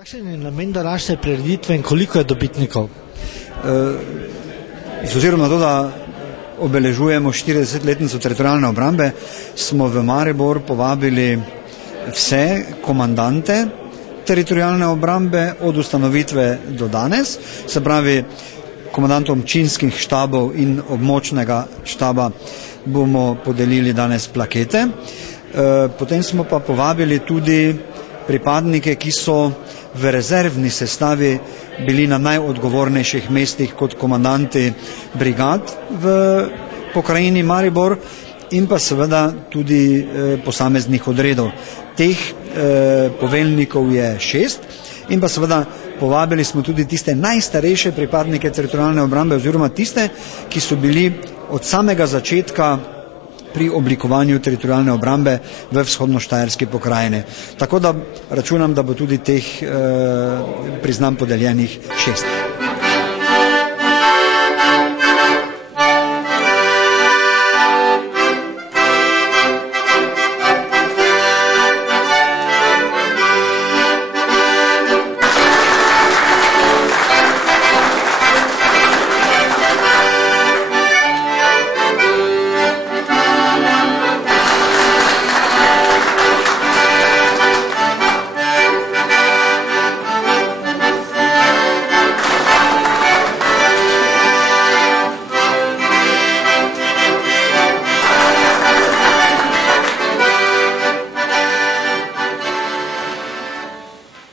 Kakšen je namen današnje prireditve in koliko je dobitnikov? Z ozirom na to, da obeležujemo 40-letnico teritorialne obrambe, smo v Maribor povabili vse komandante teritorialne obrambe od ustanovitve do danes, se pravi komandantom činskih štabov in območnega štaba bomo podelili danes plakete. Potem smo pa povabili tudi pripadnike, ki so v rezervni sestavi bili na najodgovornejših mestih kot komandanti brigad v pokrajini Maribor in pa seveda tudi posameznih odredov. Teh poveljnikov je 6 in pa seveda povabili smo tudi tiste najstarejše pripadnike teritorialne obrambe oziroma tiste, ki so bili od samega začetka pri oblikovanju teritorialne obrambe v vzhodno-štajerski pokrajini. Tako da računam, da bo tudi teh priznam podeljenih 6.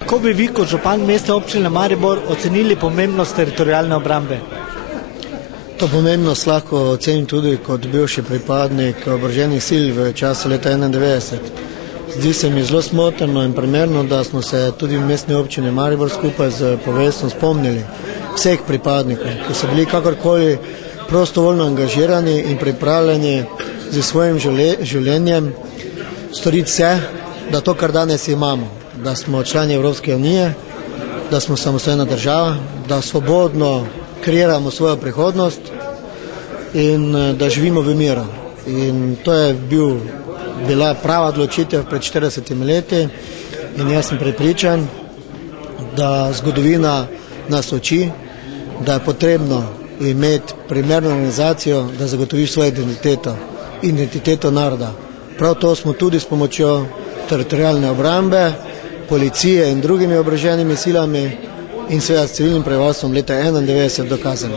Kako bi vi kot župan Mestne občine Maribor ocenili pomembnost teritorialne obrambe? To pomembnost lahko ocenim tudi kot bivši pripadnik oboroženih sil v času leta 1991. Zdi se mi zelo smotrno in primerno, da smo se tudi v Mestni občini Maribor skupaj z poveljstvom spomnili vseh pripadnikov, ki so bili kakorkoli prostovoljno angažirani in pripravljeni z svojim življenjem storiti vse, da to, kar danes imamo, da smo člani Evropske unije, da smo samostojna država, da svobodno kreiramo svojo prihodnost in da živimo v miru. In to je bila prava odločitev pred 40 leti in jaz sem prepričan, da zgodovina nas uči, da je potrebno imeti primerno organizacijo, da zagotovi svojo identiteto naroda. Prav to smo tudi s pomočjo teritorialne obrambe, policije in drugimi oboroženimi silami in seveda s civilnim prebivalstvom leta 1991 dokazali.